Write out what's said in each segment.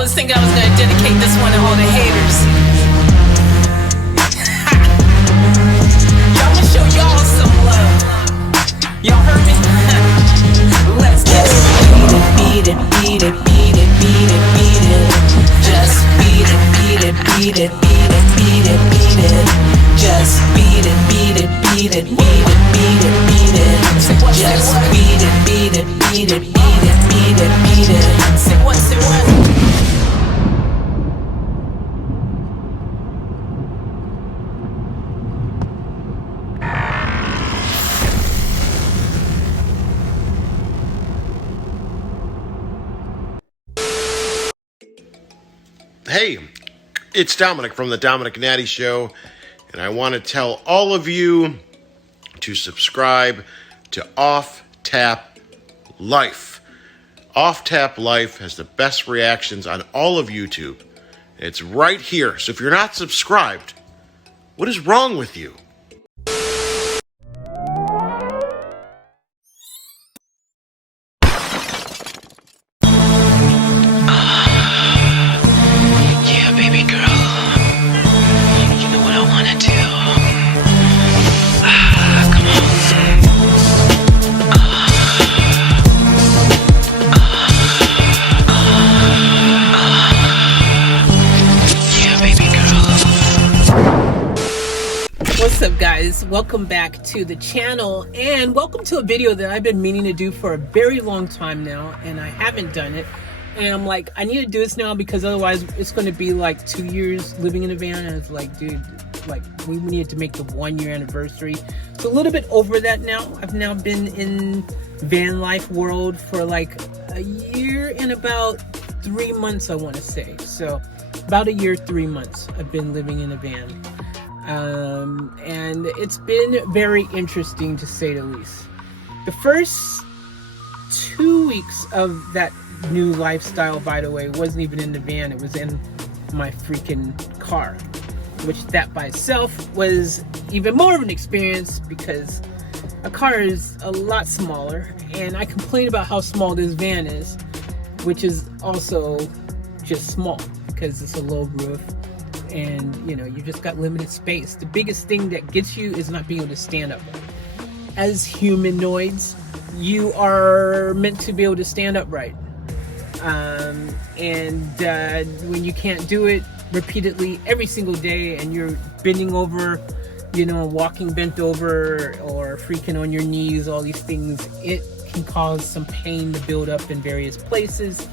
was thinking I was gonna dedicate this one to all the haters. Y'all gonna show y'all some love. Y'all heard me? Let's get it. Beat it, beat it, beat it, beat it, beat it. Just beat it, beat it, beat it, beat it, beat it, beat it. Just beat it, beat it, beat it, beat it, beat it, beat it. Just beat it, beat it, beat it, beat it, beat it, beat it. Say what, say what? Hey, it's Dominic from the Dominic Natty Show, and I want to tell all of you to subscribe to Off Tap Life. Off Tap Life has the best reactions on all of YouTube. It's right here, so if you're not subscribed, what is wrong with you? What's up, guys? Welcome back to the channel, and welcome to a video that I've been meaning to do for a very long time now, and I haven't done it. And I'm like, I need to do this now because otherwise it's going to be like 2 years living in a van. And it's like, dude, like we needed to make the 1 year anniversary. So a little bit over that now. I've now been in van life world for like a year and about 3 months, I want to say. So about a year, 3 months I've been living in a van. And it's been very interesting, to say the least. The first 2 weeks of that new lifestyle, by the way, wasn't even in the van. It was in my freaking car, which that by itself was even more of an experience because a car is a lot smaller, and I complain about how small this van is, which is also just small because it's a low roof. And you know, you just got limited space. The biggest thing that gets you is not being able to stand up. As humanoids, you are meant to be able to stand upright. When you can't do it repeatedly every single day, and you're bending over, you know, walking bent over, or freaking on your knees, all these things, it can cause some pain to build up in various places.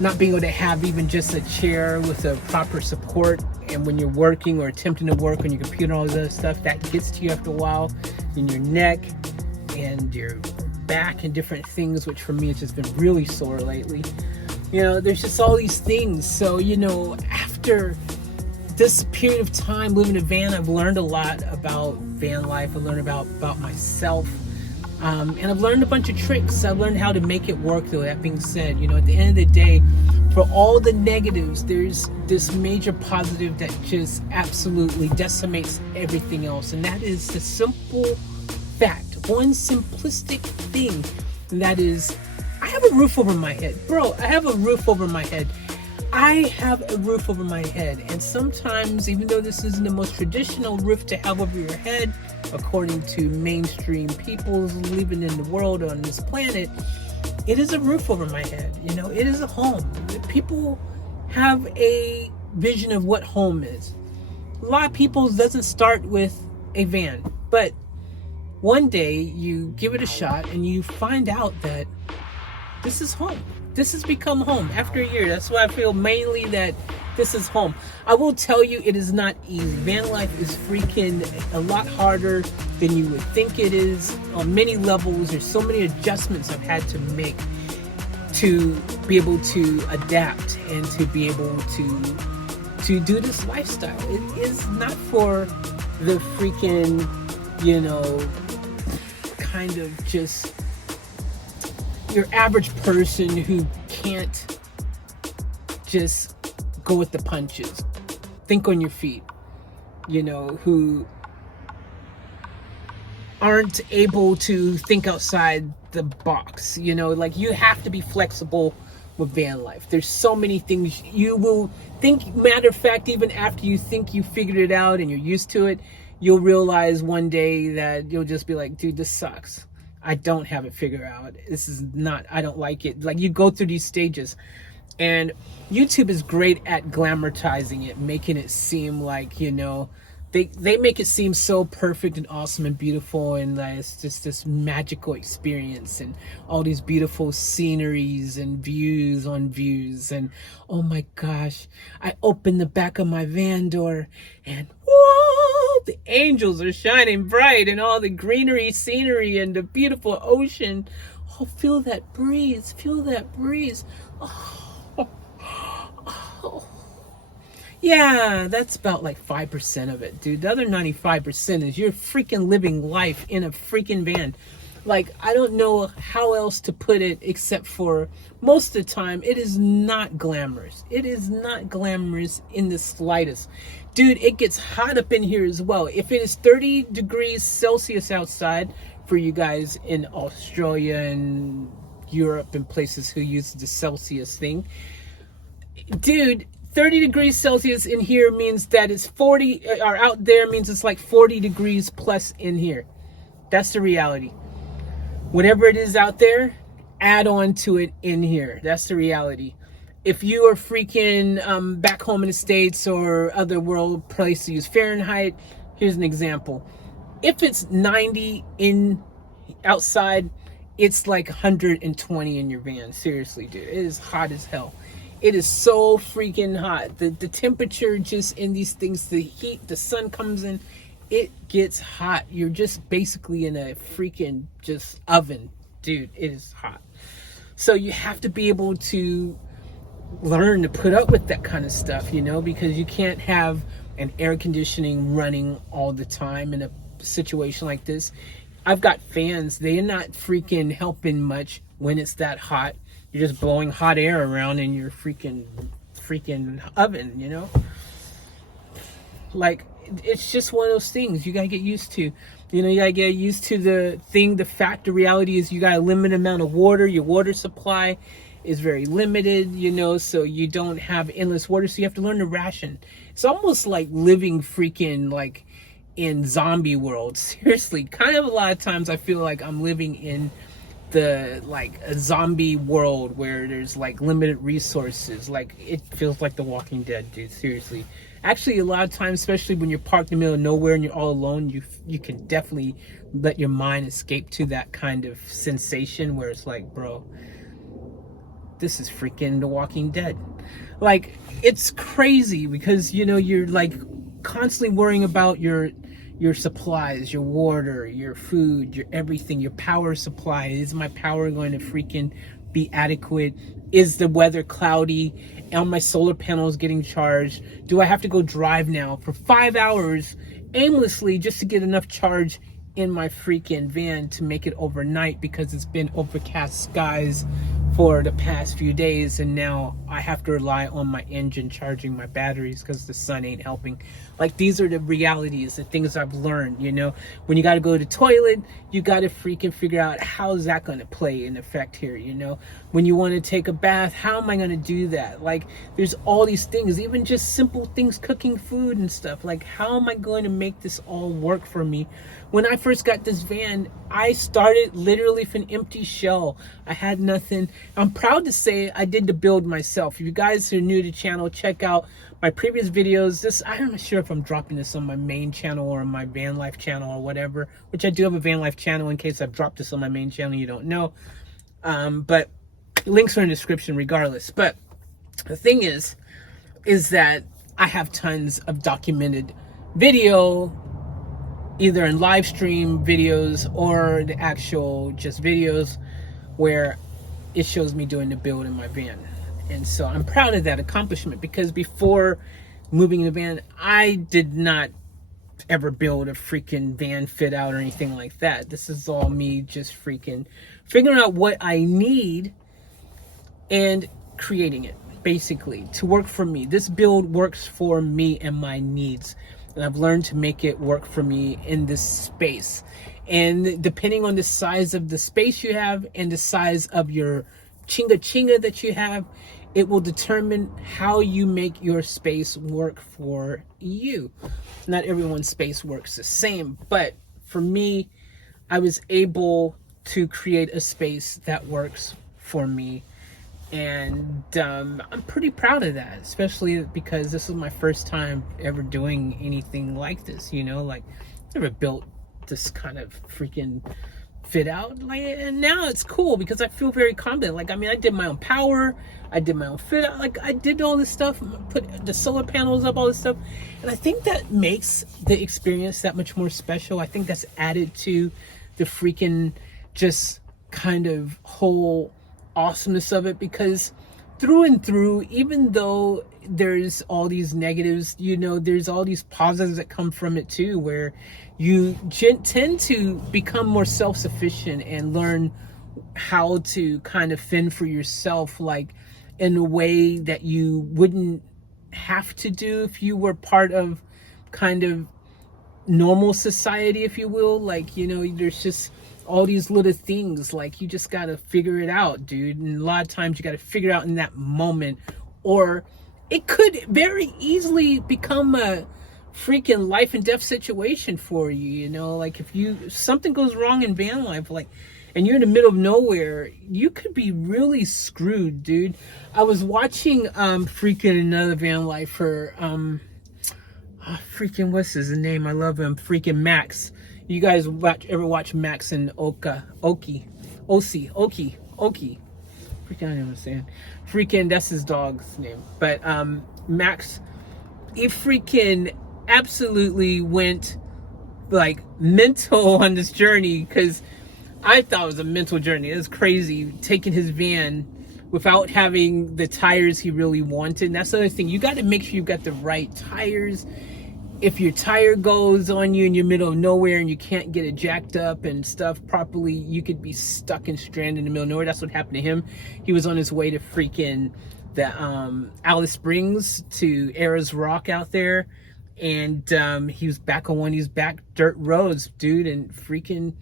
Not being able to have even just a chair with a proper support, and when you're working or attempting to work on your computer, all this other stuff, that gets to you after a while, in your neck and your back and different things, which for me it's just been really sore lately. You know, there's just all these things. So, you know, after this period of time living in a van, I've learned a lot about van life. I learned about myself. And I've learned a bunch of tricks. I've learned how to make it work, though. That being said, you know, at the end of the day, for all the negatives, there's this major positive that just absolutely decimates everything else. And that is the simple fact, one simplistic thing, and that is, I have a roof over my head. Bro, I have a roof over my head. I have a roof over my head. And sometimes, even though this isn't the most traditional roof to have over your head, according to mainstream peoples living in the world on this planet, it is a roof over my head. You know, it is a home. People have a vision of what home is. A lot of people doesn't start with a van, but one day you give it a shot and you find out that this is home. This has become home after a year. That's why I feel mainly that this is home. I will tell you, it is not easy. Van life is freaking a lot harder than you would think it is on many levels. There's so many adjustments I've had to make to be able to adapt and to be able to do this lifestyle. It is not for the freaking, you know, kind of just your average person who can't just go with the punches, think on your feet, you know, who aren't able to think outside the box. You know, like, you have to be flexible with van life. There's so many things you will think. Matter of fact, even after you think you figured it out and you're used to it, you'll realize one day that you'll just be like, dude, this sucks. I don't have it figured out. This is not, I don't like it. Like, you go through these stages. And YouTube is great at glamorizing it, making it seem like, you know, they make it seem so perfect and awesome and beautiful, and it's just this magical experience and all these beautiful sceneries and views on views. And oh my gosh, I opened the back of my van door and whoa, the angels are shining bright and all the greenery, scenery, and the beautiful ocean. Oh, feel that breeze, feel that breeze. Oh. Yeah, that's about like 5% of it, dude. The other 95% is you're freaking living life in a freaking van. Like, I don't know how else to put it except for most of the time, it is not glamorous. It is not glamorous in the slightest. Dude, it gets hot up in here as well. If it is 30 degrees Celsius outside for you guys in Australia and Europe and places who use the Celsius thing, dude, 30 degrees Celsius in here means that it's 40, or out there means it's like 40 degrees plus in here. That's the reality. Whatever it is out there, add on to it in here. That's the reality. If you are freaking back home in the States or other world places use Fahrenheit, here's an example. If it's 90 in outside, it's like 120 in your van. Seriously, dude. It is hot as hell. It is so freaking hot. The temperature just in these things, the heat, the sun comes in, it gets hot. You're just basically in a freaking just oven. Dude, it is hot. So you have to be able to learn to put up with that kind of stuff, you know, because you can't have an air conditioning running all the time in a situation like this. I've got fans. They're not freaking helping much when it's that hot. You're just blowing hot air around in your freaking oven, you know? Like, it's just one of those things you gotta get used to. You know, you gotta get used to the fact, the reality is you got a limited amount of water. Your water supply is very limited, you know, so you don't have endless water, so you have to learn to ration. It's almost like living freaking like in zombie world. Seriously, kind of a lot of times I feel like I'm living in the like a zombie world where there's like limited resources. Like, it feels like The Walking Dead, dude. Seriously, actually, a lot of times, especially when you're parked in the middle of nowhere and you're all alone, you can definitely let your mind escape to that kind of sensation where it's like, bro, this is freaking The Walking Dead. Like, it's crazy because, you know, you're like constantly worrying about your supplies, your water, your food, your everything, your power supply. Is my power going to freaking be adequate? Is the weather cloudy? Are my solar panels getting charged? Do I have to go drive now for 5 hours aimlessly just to get enough charge in my freaking van to make it overnight because it's been overcast skies for the past few days, and now I have to rely on my engine charging my batteries because the sun ain't helping. Like, these are the realities, the things I've learned, you know. When you got to go to the toilet, you got to freaking figure out how is that going to play in effect here, you know. When you want to take a bath, how am I going to do that? Like, there's all these things, even just simple things, cooking food and stuff. Like, how am I going to make this all work for me? When I first got this van, I started literally from an empty shell. I had nothing. I'm proud to say I did the build myself. If you guys are new to the channel, check out my previous videos. I'm not sure if I'm dropping this on my main channel or my van life channel or whatever, which I do have a van life channel in case I've dropped this on my main channel, you don't know. But links are in the description regardless. But the thing is that I have tons of documented video, either in live stream videos or the actual just videos where it shows me doing the build in my van. And so I'm proud of that accomplishment, because before moving in the van, I did not ever build a freaking van fit out or anything like that. This is all me just freaking figuring out what I need and creating it, basically, to work for me. This build works for me and my needs. And I've learned to make it work for me in this space. And depending on the size of the space you have and the size of your chinga that you have, it will determine how you make your space work for you. Not everyone's space works the same, but for me, I was able to create a space that works for me. And I'm pretty proud of that, especially because this was my first time ever doing anything like this, you know, like never built this kind of freaking fit out, like, and now it's cool because I feel very confident. Like, I mean, I did my own power, I did my own fit out, like I did all this stuff, put the solar panels up, all this stuff, and I think that makes the experience that much more special. I think that's added to the freaking just kind of whole awesomeness of it, because through and through, even though there's all these negatives, you know, there's all these positives that come from it too, where you tend to become more self-sufficient and learn how to kind of fend for yourself, like in a way that you wouldn't have to do if you were part of kind of normal society, if you will. Like, you know, there's just all these little things, like you just got to figure it out, dude. And a lot of times you got to figure it out in that moment, or it could very easily become a freaking life and death situation for you, you know. Like if something goes wrong in van life, like, and you're in the middle of nowhere, you could be really screwed, dude. I was watching freaking another van lifer, freaking what's his name? I love him, freaking Max. You guys ever watch Max and Oki? Freaking, I don't know what I'm saying. Freaking, that's his dog's name. But Max, he freaking absolutely went like mental on this journey, because I thought it was a mental journey. It was crazy taking his van without having the tires he really wanted. And that's the other thing. You got to make sure you've got the right tires. If your tire goes on you in your middle of nowhere and you can't get it jacked up and stuff properly, you could be stuck and stranded in the middle of nowhere. That's what happened to him. He was on his way to freaking the Alice Springs to Ayers Rock out there, and he was back on one of these back dirt roads, dude, and freaking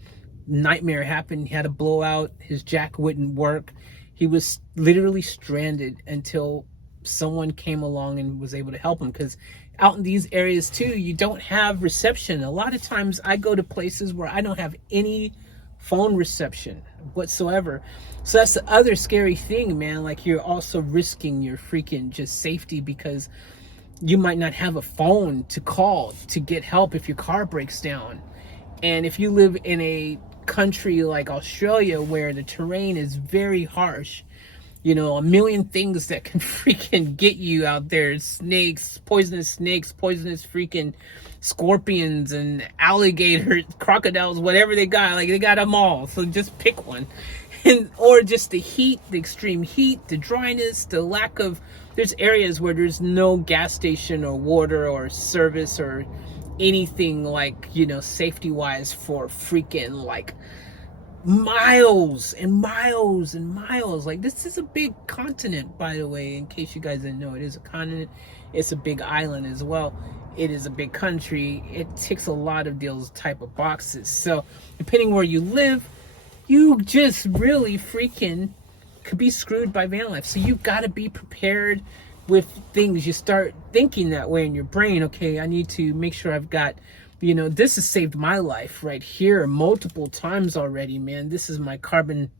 nightmare happened. He had a blowout. His jack wouldn't work. He was literally stranded until someone came along and was able to help him, because out in these areas too, you don't have reception. A lot of times I go to places where I don't have any phone reception whatsoever. So that's the other scary thing, man. Like, you're also risking your freaking just safety, because you might not have a phone to call to get help if your car breaks down. And if you live in a country like Australia where the terrain is very harsh, you know, a million things that can freaking get you out there. Snakes, poisonous freaking scorpions and alligators, crocodiles, whatever they got. Like, they got them all. So just pick one. And or just the heat, the extreme heat, the dryness, the lack of... There's areas where there's no gas station or water or service or anything, like, you know, safety-wise for freaking, like, miles and miles and miles. Like, this is a big continent, by the way, in case you guys didn't know. It is a continent. It's a big island as well. It is a big country. It ticks a lot of those type of boxes. So depending where you live, you just really freaking could be screwed by van life. So you got to be prepared with things. You start thinking that way in your brain. Okay, I need to make sure I've got, you know, this has saved my life right here multiple times already, man. This is my carbon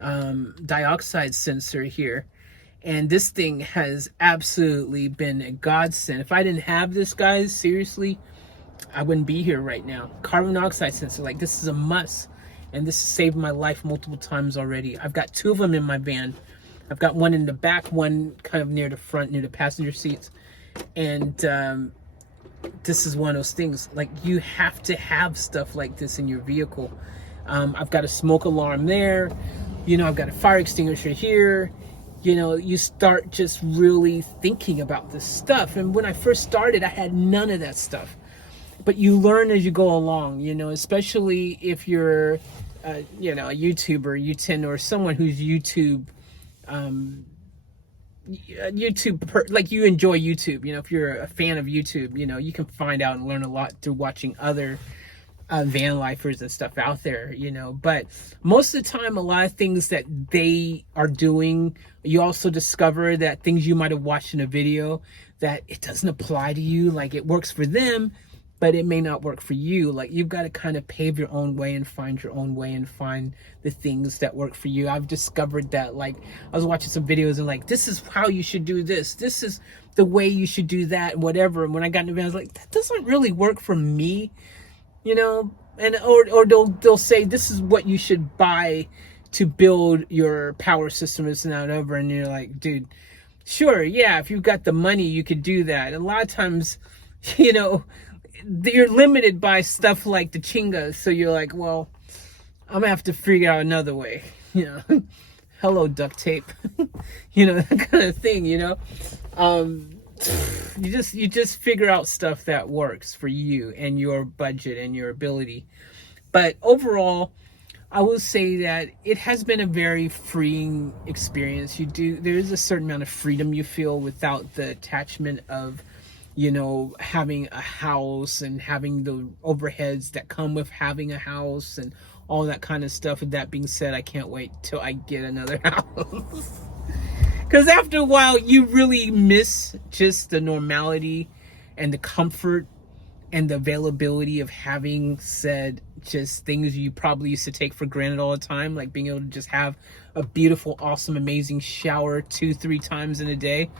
dioxide sensor here. And this thing has absolutely been a godsend. If I didn't have this, guys, seriously, I wouldn't be here right now. Carbon dioxide sensor, like, this is a must. And this has saved my life multiple times already. I've got two of them in my van. I've got one in the back, one kind of near the front, near the passenger seats. And this is one of those things, like, you have to have stuff like this in your vehicle. I've got a smoke alarm there. You know, I've got a fire extinguisher here. You know, you start just really thinking about this stuff. And when I first started, I had none of that stuff. But you learn as you go along, you know, especially if you're, you know, a YouTuber, you tend, or someone who's YouTube, like, you enjoy YouTube. You know, if you're a fan of YouTube, you know, you can find out and learn a lot through watching other van lifers and stuff out there, you know. But most of the time, a lot of things that they are doing, you also discover that things you might have watched in a video, that it doesn't apply to you. Like, it works for them, but it may not work for you. Like, you've got to kind of pave your own way and find your own way and find the things that work for you. I've discovered that, like, I was watching some videos and like, this is how you should do this, this is the way you should do that, whatever. And when I got in the van, I was like, that doesn't really work for me, you know. And or they'll say, this is what you should buy to build your power system, this and that, over. And you're like, dude, sure, yeah, if you've got the money, you could do that. A lot of times, you know, you're limited by stuff like the chingas. So you're like, well, I'm gonna have to figure out another way, you know. Hello, duct tape. You know, that kind of thing, you know. You just figure out stuff that works for you and your budget and your ability. But overall, I will say that it has been a very freeing experience. There is a certain amount of freedom you feel without the attachment of, you know, having a house and having the overheads that come with having a house and all that kind of stuff. With that being said, I can't wait till I get another house. Because after a while, you really miss just the normality and the comfort and the availability of having said just things you probably used to take for granted all the time, like being able to just have a beautiful, awesome, amazing shower 2-3 times in a day.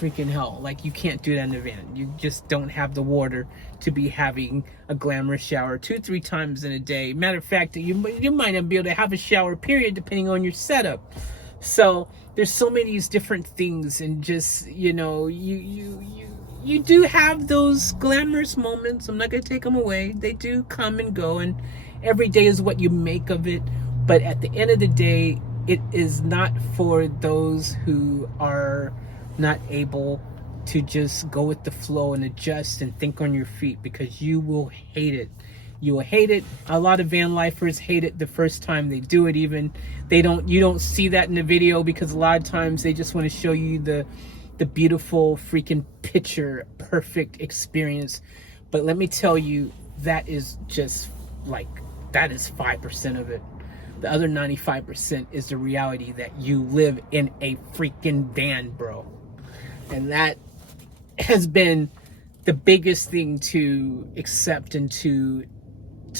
Freaking hell, like, you can't do that in a van. You just don't have the water to be having a glamorous shower 2-3 times in a day. Matter of fact, you might not be able to have a shower, period, depending on your setup. So there's so many different things, and just, you know, you do have those glamorous moments. I'm not going to take them away. They do come and go, and every day is what you make of it. But at the end of the day, it is not for those who are not able to just go with the flow and adjust and think on your feet, because you will hate it. You will hate it. A lot of van lifers hate it the first time they do it. Even you don't see that in the video, because a lot of times they just want to show you the beautiful freaking picture perfect experience. But let me tell you, that is just like, that is 5% of it. The other 95% is the reality that you live in a freaking van, bro. And that has been the biggest thing to accept and to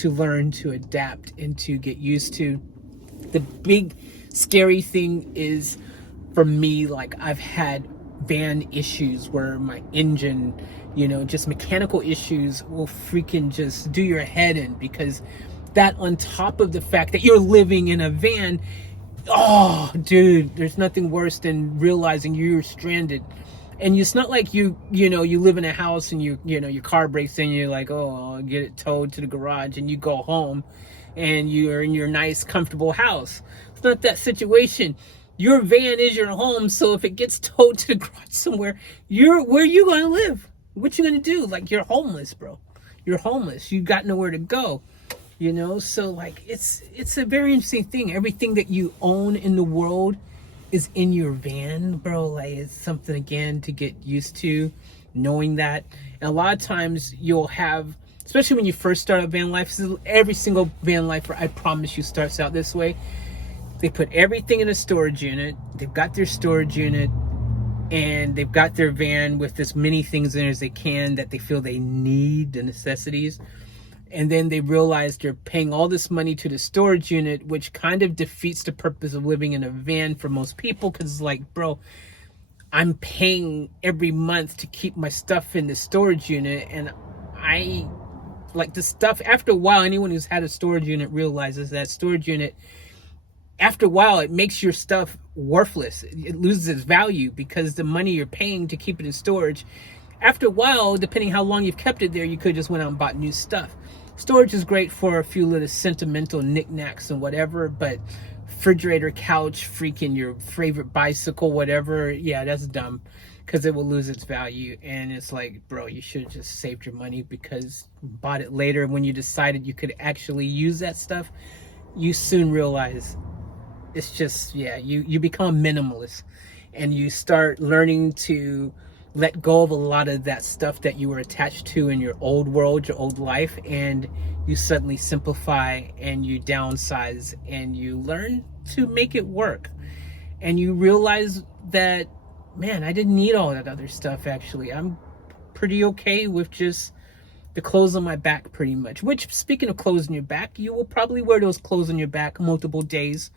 learn, to adapt, and to get used to. The big scary thing is, for me, like, I've had van issues where my engine, you know, just mechanical issues will freaking just do your head in, because that, on top of the fact that you're living in a van, oh dude, there's nothing worse than realizing you're stranded. And it's not like you live in a house and you know your car breaks and you're like, oh, I'll get it towed to the garage, and you go home and you're in your nice comfortable house. It's not that situation. Your van is your home, so if it gets towed to the garage somewhere, where you gonna live? What you gonna do? Like, you're homeless, bro. You're homeless. You got nowhere to go. You know, so like, it's a very interesting thing. Everything that you own in the world is in your van, bro. Like, it's something, again, to get used to, knowing that. And a lot of times you'll have, especially when you first start a van life, every single van lifer, I promise you, starts out this way. They put everything in a storage unit. They've got their storage unit, and they've got their van with as many things in it as they can that they feel they need, the necessities. And then they realize they're paying all this money to the storage unit, which kind of defeats the purpose of living in a van for most people. Because it's like, bro, I'm paying every month to keep my stuff in the storage unit, and I like the stuff. After a while, anyone who's had a storage unit realizes that storage unit, after a while, it makes your stuff worthless. It loses its value, because the money you're paying to keep it in storage, after a while, depending how long you've kept it there, you could just went out and bought new stuff. Storage is great for a few little sentimental knickknacks and whatever, but refrigerator, couch, freaking your favorite bicycle, whatever, yeah, that's dumb, because it will lose its value. And it's like, bro, you should have just saved your money, because you bought it later when you decided you could actually use that stuff. You soon realize it's just, yeah, you become a minimalist, and you start learning to let go of a lot of that stuff that you were attached to in your old world, your old life, and you suddenly simplify and you downsize and you learn to make it work. And you realize that, man, I didn't need all that other stuff. Actually, I'm pretty okay with just the clothes on my back, pretty much. Which, speaking of clothes on your back, you will probably wear those clothes on your back multiple days.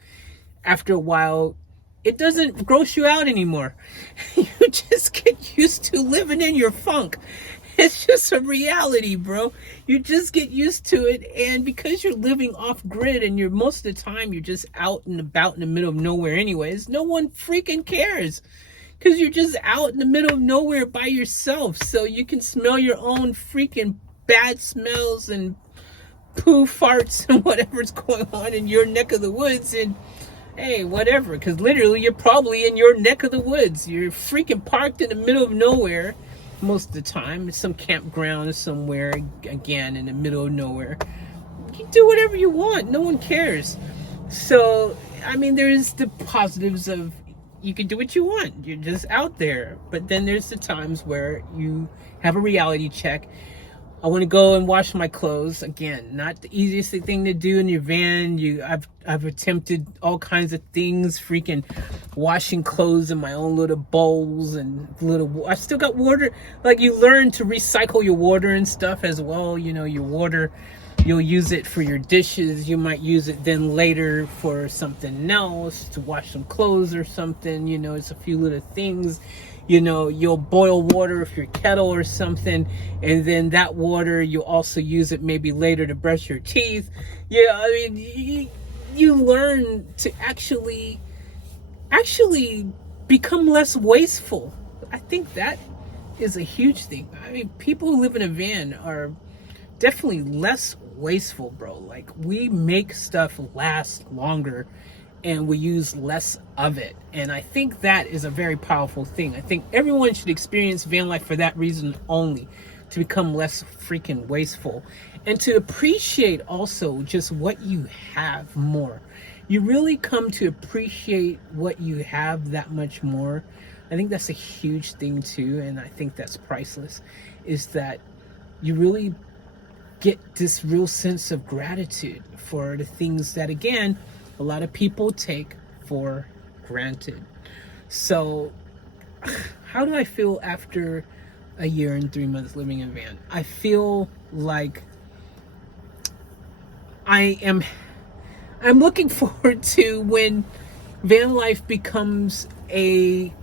After a while, it doesn't gross you out anymore. You just get used to living in your funk. It's just a reality, bro. You just get used to it, and because you're living off grid and you're most of the time you're just out and about in the middle of nowhere anyways, no one freaking cares. Because you're just out in the middle of nowhere by yourself, so you can smell your own freaking bad smells and poo farts and whatever's going on in your neck of the woods, and hey, whatever, because literally you're probably in your neck of the woods. You're freaking parked in the middle of nowhere most of the time. It's some campground somewhere, again, in the middle of nowhere. You can do whatever you want. No one cares. So, I mean, there's the positives of you can do what you want. You're just out there. But then there's the times where you have a reality check. I want to go and wash my clothes. Again, not the easiest thing to do in your van. I've attempted all kinds of things, freaking washing clothes in my own little bowls and I still got water. Like, you learn to recycle your water and stuff as well. You know, your water, you'll use it for your dishes. You might use it then later for something else, to wash some clothes or something. You know, it's a few little things. You know, you'll boil water if your kettle or something, and then that water, you'll also use it maybe later to brush your teeth. Yeah, I mean, you learn to actually become less wasteful. I think that is a huge thing. I mean, people who live in a van are definitely less wasteful, bro. Like, we make stuff last longer and we use less of it. And I think that is a very powerful thing. I think everyone should experience van life for that reason only, to become less freaking wasteful and to appreciate also just what you have more. You really come to appreciate what you have that much more. I think that's a huge thing too, and I think that's priceless, is that you really get this real sense of gratitude for the things that, again, a lot of people take for granted. So, how do I feel after a year and 3 months living in a van? I feel like I'm looking forward to when van life becomes a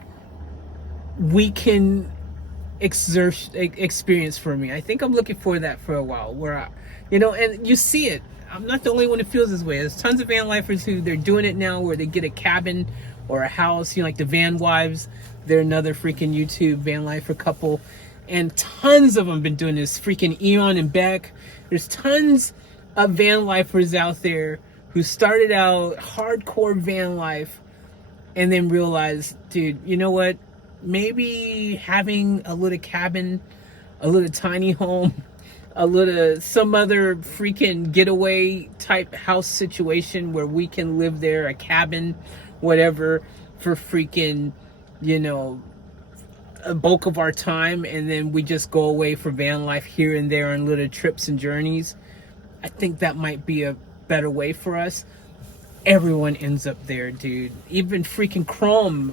weekend experience for me. I think I'm looking for that for a while, where and you see it. I'm not the only one who feels this way. There's tons of van lifers who they're doing it now, where they get a cabin or a house, like the Van Wives. They're another freaking YouTube van lifer couple, and tons of them been doing this. Freaking Eon and Beck. There's tons of van lifers out there who started out hardcore van life and then realized, dude, you know what? Maybe having a little cabin, a little tiny home, some other freaking getaway type house situation where we can live there, a cabin, whatever, for freaking, a bulk of our time, and then we just go away for van life here and there on little trips and journeys. I think that might be a better way for us. Everyone ends up there, dude. Even freaking Chrome,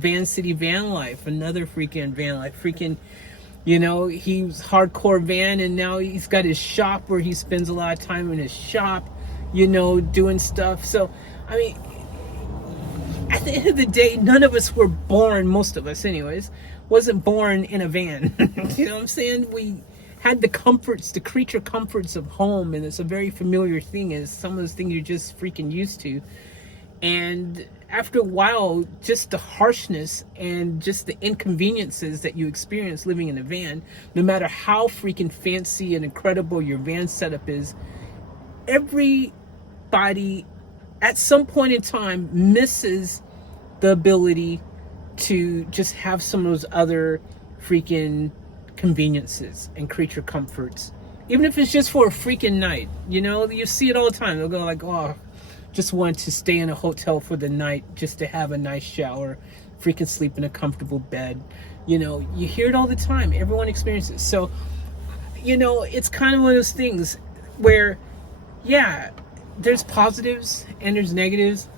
Van City Van Life, another freaking van life. Freaking, he was hardcore van, and now he's got his shop where he spends a lot of time in his shop, doing stuff. So, I mean, at the end of the day, none of us were born, most of us anyways, wasn't born in a van. You know what I'm saying? We had the comforts, the creature comforts of home, and it's a very familiar thing, and some of those things you're just freaking used to. And after a while, just the harshness and just the inconveniences that you experience living in a van, no matter how freaking fancy and incredible your van setup is, everybody at some point in time misses the ability to just have some of those other freaking conveniences and creature comforts, even if it's just for a freaking night. You see it all the time. They'll go like, oh, just want to stay in a hotel for the night just to have a nice shower, freaking sleep in a comfortable bed. You know, you hear it all the time. Everyone experiences it. So, you know, it's kind of one of those things where, yeah, there's positives and there's negatives.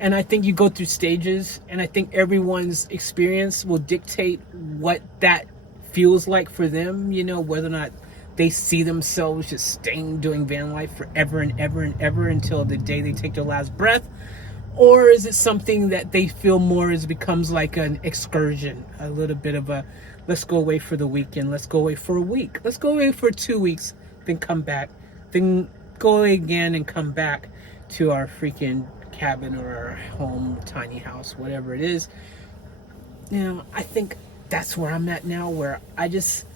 And I think you go through stages, and I think everyone's experience will dictate what that feels like for them, you know, whether or not they see themselves just staying doing van life forever and ever and ever until the day they take their last breath. Or is it something that they feel more as becomes like an excursion, a little bit of a, let's go away for the weekend, let's go away for a week, let's go away for 2 weeks, then come back, then go away again and come back to our freaking cabin or our home, tiny house, whatever it is. You know, I think that's where I'm at now, where I just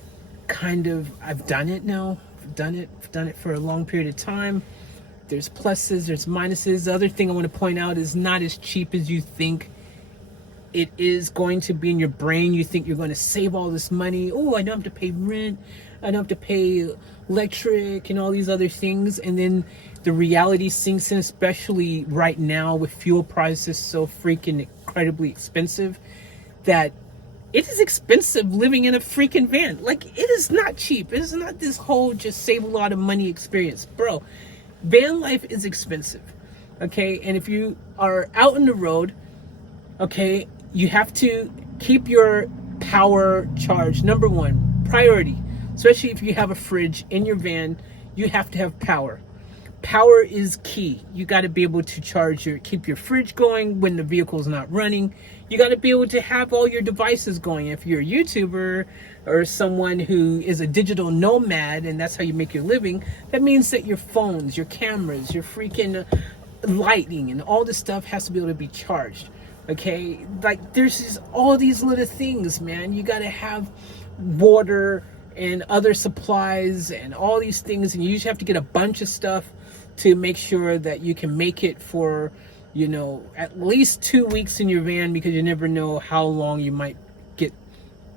kind of, I've done it now. I've done it for a long period of time. There's pluses, there's minuses. The other thing I want to point out is not as cheap as you think it is going to be in your brain. You think you're going to save all this money. Oh, I don't have to pay rent. I don't have to pay electric and all these other things. And then the reality sinks in, especially right now with fuel prices so freaking incredibly expensive, that it is expensive living in a freaking van. Like, it is not cheap. It is not this whole just save a lot of money experience. Bro, van life is expensive, okay? And if you are out on the road, okay, you have to keep your power charged. Number one, priority. Especially if you have a fridge in your van, you have to have power. Power is key. You got to be able to keep your fridge going when the vehicle is not running. You got to be able to have all your devices going. If you're a YouTuber or someone who is a digital nomad and that's how you make your living, that means that your phones, your cameras, your freaking lighting and all this stuff has to be able to be charged. Okay? Like, there's just all these little things, man. You got to have water and other supplies and all these things, and you usually have to get a bunch of stuff to make sure that you can make it for, you know, at least 2 weeks in your van, because you never know how long you might get,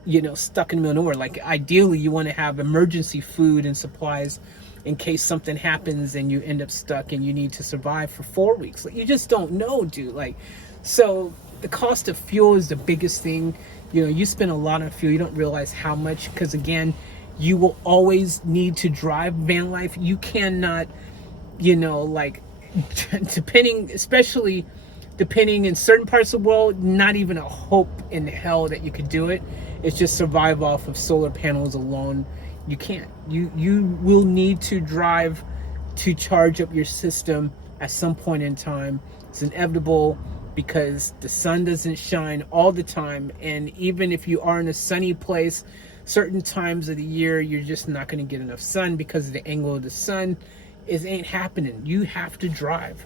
you know, stuck in the middle of nowhere. Like, ideally you want to have emergency food and supplies in case something happens and you end up stuck and you need to survive for 4 weeks. Like, you just don't know, dude. Like, so the cost of fuel is the biggest thing. You know, you spend a lot on fuel, you don't realize how much, because again, you will always need to drive van life. You cannot, you know, like, especially depending in certain parts of the world, not even a hope in hell that you could do it. It's just survive off of solar panels alone. You can't. You will need to drive to charge up your system at some point in time. It's inevitable, because the sun doesn't shine all the time, and even if you are in a sunny place, certain times of the year you're just not going to get enough sun because of the angle of the sun. It ain't happening. You have to drive,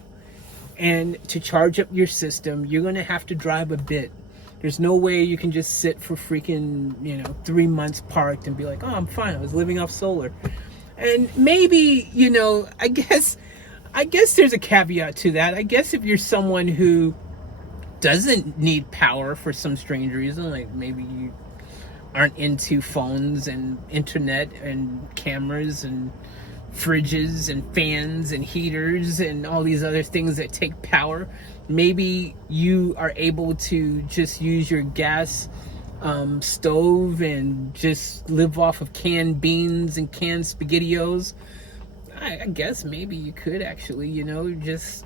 and to charge up your system you're going to have to drive a bit. There's no way you can just sit for freaking, you know, 3 months parked and be like, oh, I'm fine, I was living off solar. And maybe, you know, I guess there's a caveat to that. I guess if you're someone who doesn't need power for some strange reason, like maybe you aren't into phones and internet and cameras and fridges and fans and heaters and all these other things that take power, maybe you are able to just use your gas stove and just live off of canned beans and canned SpaghettiOs. I guess maybe you could actually, you know, just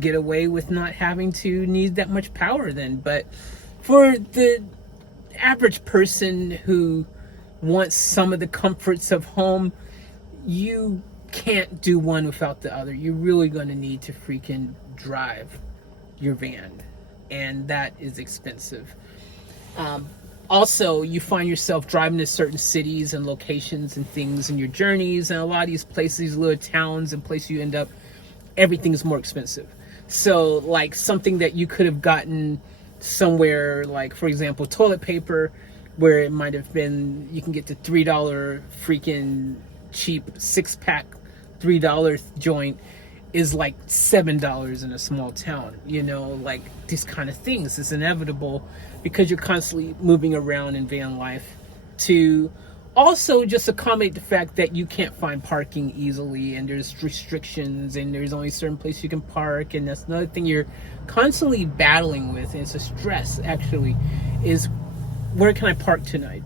get away with not having to need that much power then. But for the average person who wants some of the comforts of home, you can't do one without the other. You're really going to need to freaking drive your van, and that is expensive. Also, you find yourself driving to certain cities and locations and things in your journeys, and a lot of these places, these little towns and places you end up, everything's more expensive. So like something that you could have gotten somewhere, like for example toilet paper, where it might have been, you can get the $3 freaking cheap 6-pack $3 joint, is like $7 in a small town. You know, like these kind of things is inevitable because you're constantly moving around in van life. To also just accommodate the fact that you can't find parking easily, and there's restrictions, and there's only certain places you can park, and that's another thing you're constantly battling with, and it's a stress actually, is where can I park tonight?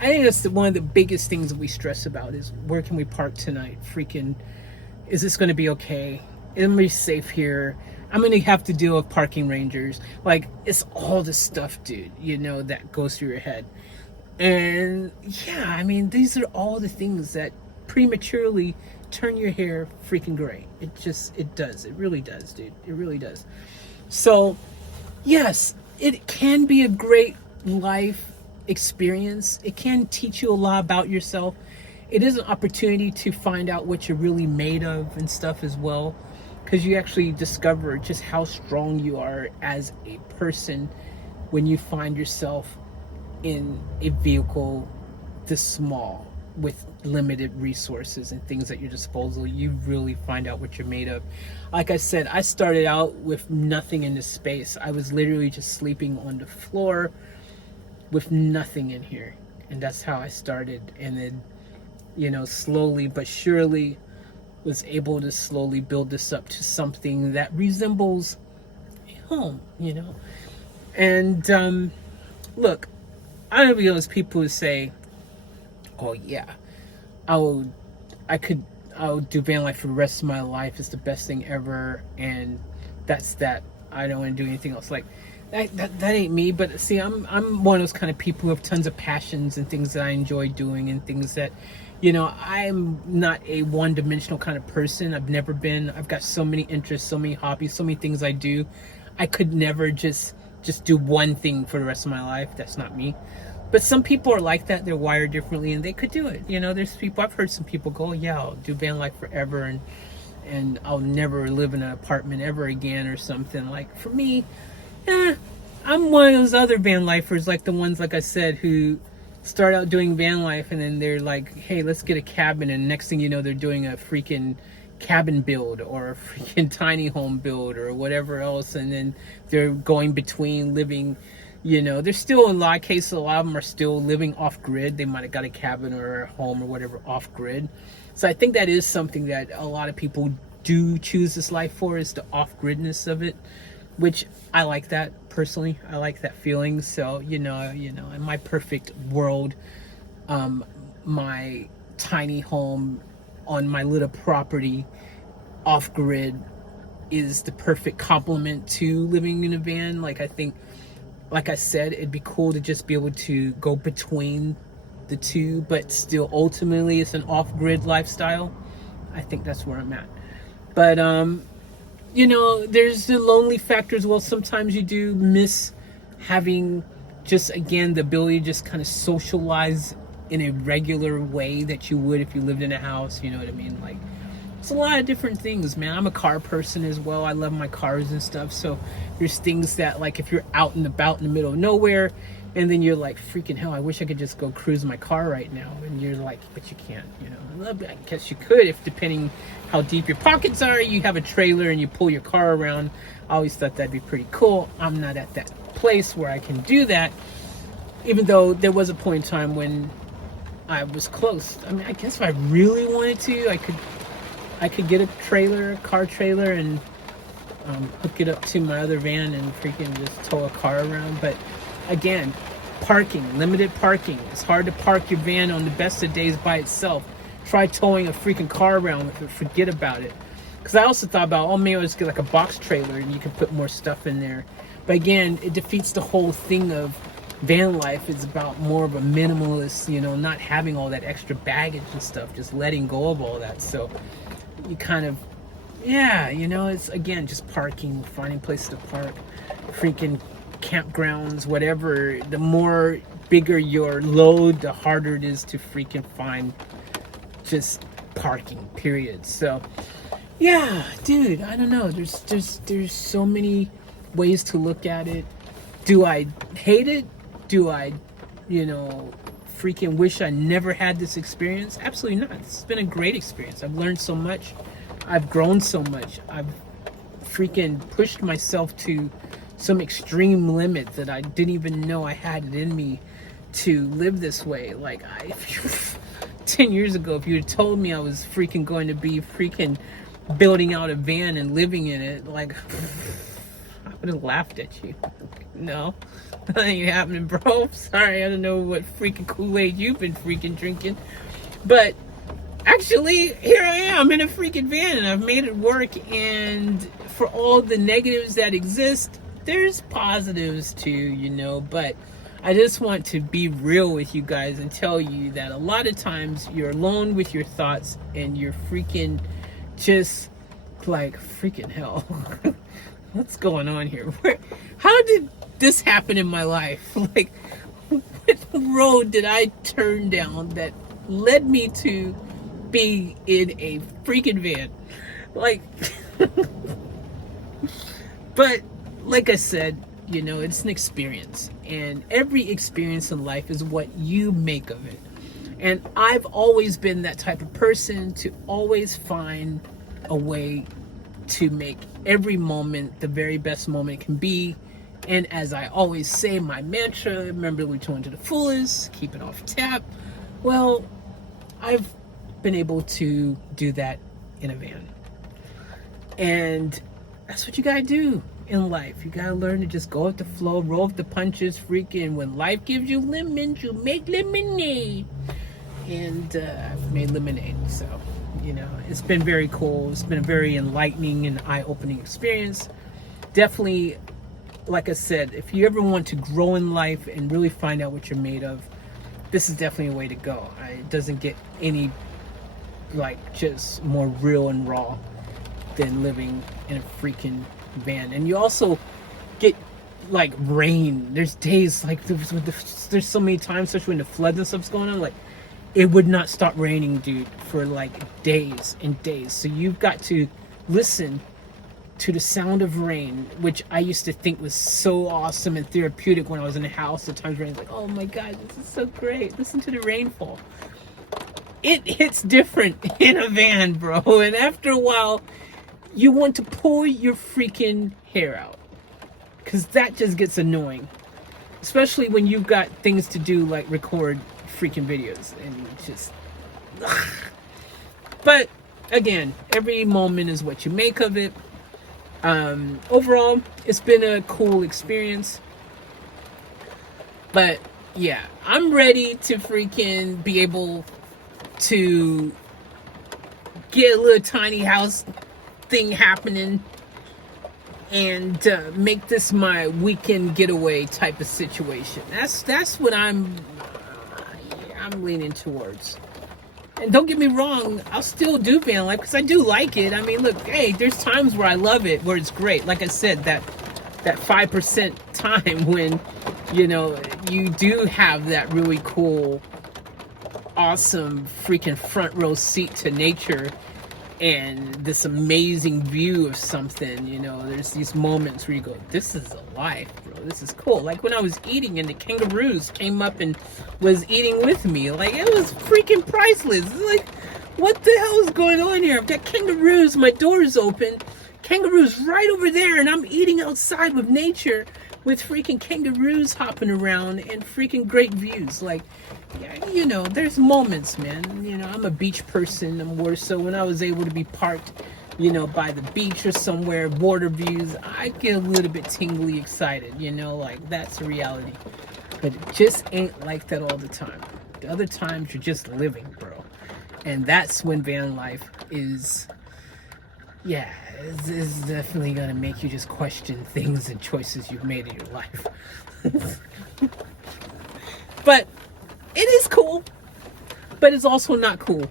I think that's one of the biggest things that we stress about, is where can we park tonight? Freaking, is this going to be okay? Am I safe here? I'm going to have to deal with parking rangers. Like, it's all this stuff, dude, you know, that goes through your head. And yeah, I mean, these are all the things that prematurely turn your hair freaking gray. It does. It really does, dude. It really does. So, yes, it can be a great life experience. It can teach you a lot about yourself. It is an opportunity to find out what you're really made of and stuff as well, because you actually discover just how strong you are as a person when you find yourself in a vehicle this small with limited resources and things at your disposal. You really find out what you're made of. Like I said, I started out with nothing in this space. I was literally just sleeping on the floor with nothing in here, and that's how I started. And then, you know, slowly but surely was able to slowly build this up to something that resembles a home, you know. And look, I don't know those people who say, oh yeah, I would do van life for the rest of my life. It's the best thing ever, and that's that. I don't want to do anything else. Like, that ain't me. But see, I'm one of those kind of people who have tons of passions and things that I enjoy doing, and things that, you know, I'm not a one-dimensional kind of person. I've never been. I've got so many interests, so many hobbies, so many things I do. I could never just do one thing for the rest of my life. That's not me. But some people are like that. They're wired differently, and they could do it. You know, there's people, I've heard some people go, yeah, I'll do van life forever, and I'll never live in an apartment ever again or something. Like, for me, I'm one of those other van lifers, like the ones, like I said, who start out doing van life, and then they're like, hey, let's get a cabin, and next thing you know, they're doing a freaking cabin build or a freaking tiny home build or whatever else, and then they're going between living, you know, they're still, in a lot of cases, a lot of them are still living off grid. They might have got a cabin or a home or whatever off grid. So I think that is something that a lot of people do choose this life for, is the off gridness of it, which I like that personally. I like that feeling. So, you know, in my perfect world, my tiny home on my little property off grid is the perfect complement to living in a van. Like, I think, like I said, it'd be cool to just be able to go between the two, but still ultimately it's an off-grid lifestyle. I think that's where I'm at. But you know, there's the lonely factor as well. Sometimes you do miss having just, again, the ability to just kind of socialize in a regular way that you would if you lived in a house. You know what I mean? Like, it's a lot of different things, man. I'm a car person as well. I love my cars and stuff. So there's things that, like, if you're out and about in the middle of nowhere, and then you're like, freaking hell, I wish I could just go cruise my car right now. And you're like, but you can't, you know. I guess you could, if depending how deep your pockets are, you have a trailer and you pull your car around. I always thought that'd be pretty cool. I'm not at that place where I can do that, even though there was a point in time when I was close. I mean, I guess if I really wanted to, I could get a trailer, a car trailer, and hook it up to my other van and freaking just tow a car around. But again, parking, limited parking. It's hard to park your van on the best of days by itself. Try towing a freaking car around with it. Forget about it. Because I also thought about, oh, maybe I'll just get like a box trailer and you can put more stuff in there. But again, it defeats the whole thing of van life. It's about more of a minimalist, you know, not having all that extra baggage and stuff, just letting go of all that. So you kind of, yeah, you know, it's, again, just parking, finding places to park, freaking campgrounds, whatever. The more bigger your load, the harder it is to freaking find just parking, period. So yeah, dude, I don't know, there's so many ways to look at it. Do I hate it? Do I, you know, freaking wish I never had this experience? Absolutely not. It's been a great experience. I've learned so much. I've grown so much. I've freaking pushed myself to some extreme limit that I didn't even know I had it in me to live this way. Like 10 years ago, if you had told me I was freaking going to be freaking building out a van and living in it, like, I would have laughed at you. No, that ain't happening, bro. Sorry, I don't know what freaking Kool-Aid you've been freaking drinking. But actually, here I am in a freaking van, and I've made it work. And for all the negatives that exist, there's positives too, you know. But I just want to be real with you guys and tell you that a lot of times you're alone with your thoughts, and you're freaking just like, freaking hell. What's going on here? How did this happen in my life? Like, what road did I turn down that led me to be in a freaking van? Like, but like I said, you know, it's an experience, and every experience in life is what you make of it. And I've always been that type of person to always find a way to make every moment the very best moment it can be. And as I always say, my mantra, remember we turn to the fullest, keep it off tap. Well, I've been able to do that in a van. And that's what you gotta do in life. You gotta learn to just go with the flow, roll with the punches. Freaking when life gives you lemons, you make lemonade. And I've made lemonade, so, you know, it's been very cool. It's been a very enlightening and eye-opening experience. Definitely, like I said, if you ever want to grow in life and really find out what you're made of, this is definitely a way to go. It doesn't get any, like, just more real and raw than living in a freaking van. And you also get, like, rain. There's days, like, there's so many times, especially when the floods and stuff's going on, like, it would not stop raining, dude, for like days and days. So you've got to listen to the sound of rain, which I used to think was so awesome and therapeutic when I was in the house. At times rain's like, oh my God, this is so great. Listen to the rainfall. It hits different in a van, bro. And after a while, you want to pull your freaking hair out, because that just gets annoying. Especially when you've got things to do, like record freaking videos, and you just ugh. But again, every moment is what you make of it. Overall, it's been a cool experience. But yeah, I'm ready to freaking be able to get a little tiny house thing happening and make this my weekend getaway type of situation. That's what I'm leaning towards. And don't get me wrong, I'll still do van life because I do like it. I mean, look, hey, there's times where I love it, where it's great. Like I said, that 5% time when, you know, you do have that really cool, awesome freaking front row seat to nature and this amazing view of something. You know, there's these moments where you go, this is a life, bro. This is cool. Like when I was eating and the kangaroos came up and was eating with me. Like, it was freaking priceless. Like, what the hell is going on here? I've got kangaroos, my door's open, kangaroos right over there, and I'm eating outside with nature with freaking kangaroos hopping around and freaking great views. Like, you know, there's moments, man. You know, I'm a beach person. I'm more so when I was able to be parked, you know, by the beach or somewhere, water views, I get a little bit tingly excited, you know, like that's a reality. But it just ain't like that all the time. The other times you're just living, bro. And that's when van life is, yeah, is definitely gonna make you just question things and choices you've made in your life. But it is cool, but it's also not cool.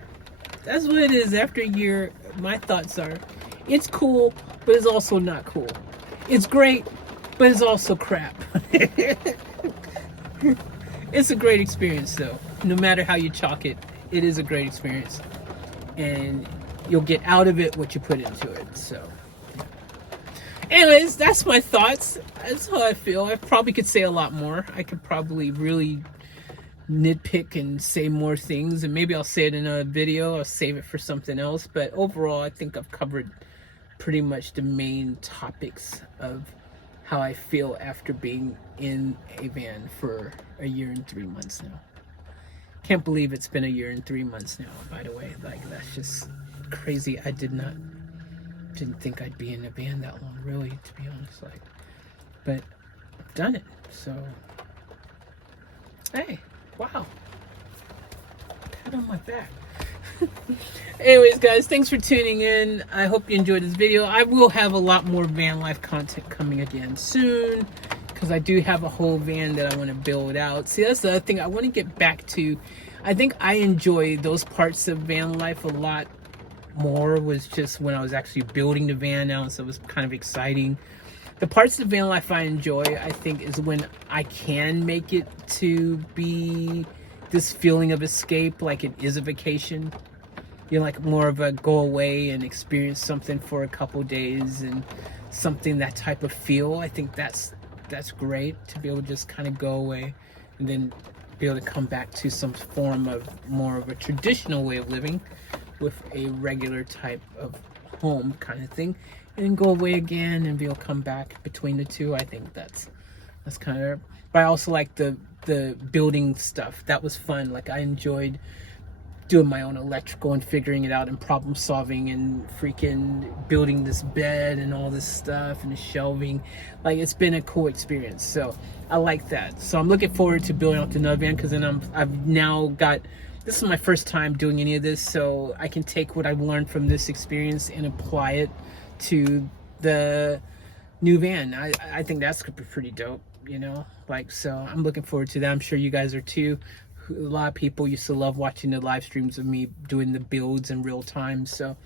That's what it is. After a year, my thoughts are, it's cool, but it's also not cool. It's great, but it's also crap. It's a great experience, though. No matter how you chalk it, it is a great experience. And you'll get out of it what you put into it. So, anyways, that's my thoughts. That's how I feel. I probably could say a lot more. I could probably really nitpick and say more things, and maybe I'll say it in a video. I'll save it for something else. But overall, I think I've covered pretty much the main topics of how I feel after being in a van for a year and 3 months now. Can't believe it's been a year and 3 months now, by the way. Like, that's just crazy. I didn't think I'd be in a van that long, really, to be honest. Like, but I've done it, so hey, wow, pat on my back. Anyways, guys, thanks for tuning in. I hope you enjoyed this video. I will have a lot more van life content coming again soon, because I do have a whole van that I want to build out. See, that's the other thing I want to get back to. I think I enjoy those parts of van life a lot more, was just when I was actually building the van out, so it was kind of exciting. The parts of van life I enjoy, I think, is when I can make it to be this feeling of escape, like it is a vacation. You know, like more of a go away and experience something for a couple days and something, that type of feel. I think that's great, to be able to just kind of go away and then be able to come back to some form of more of a traditional way of living with a regular type of home kind of thing, and then go away again and be able to come back between the two. I think that's kind of, but I also like the building stuff. That was fun. Like, I enjoyed doing my own electrical and figuring it out and problem solving and freaking building this bed and all this stuff and the shelving. Like, it's been a cool experience, so I like that. So I'm looking forward to building out another van, because then I've now got, this is my first time doing any of this, so I can take what I've learned from this experience and apply it to the new van. I think that's gonna be pretty dope, you know? Like, so I'm looking forward to that. I'm sure you guys are too. A lot of people used to love watching the live streams of me doing the builds in real time. So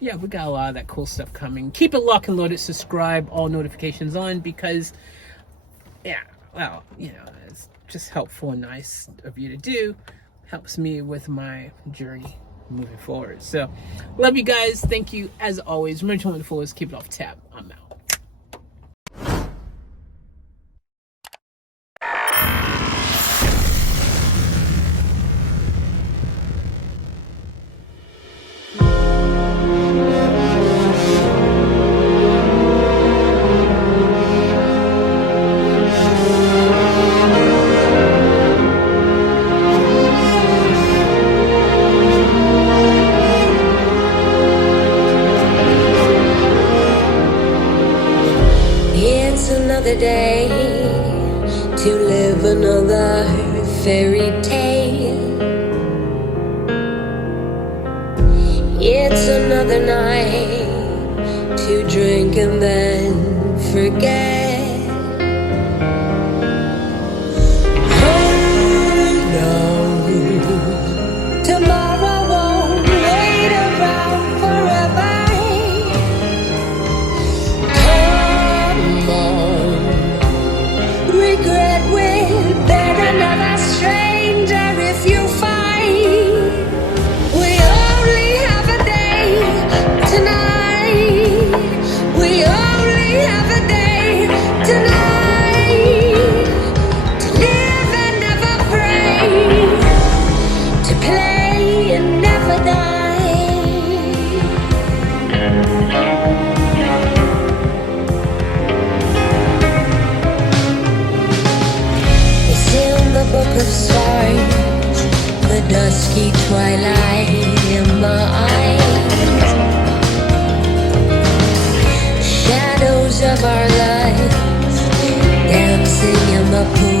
yeah, we got a lot of that cool stuff coming. Keep it locked and loaded, subscribe, all notifications on, because yeah, well, you know, it's just helpful and nice of you to do. Helps me with my journey moving forward. So love you guys. Thank you as always. Remember to wonderful is keep it off tap. I'm out. Another day to live another fairy tale. It's another night to drink and then forget. Oh no, tomorrow won't wait around forever. Regret with another stranger if you find we only have a day tonight. We only have a day tonight to live and never pray, to play and never die. The book of stars, the dusky twilight in my eyes, shadows of our lives dancing in the pool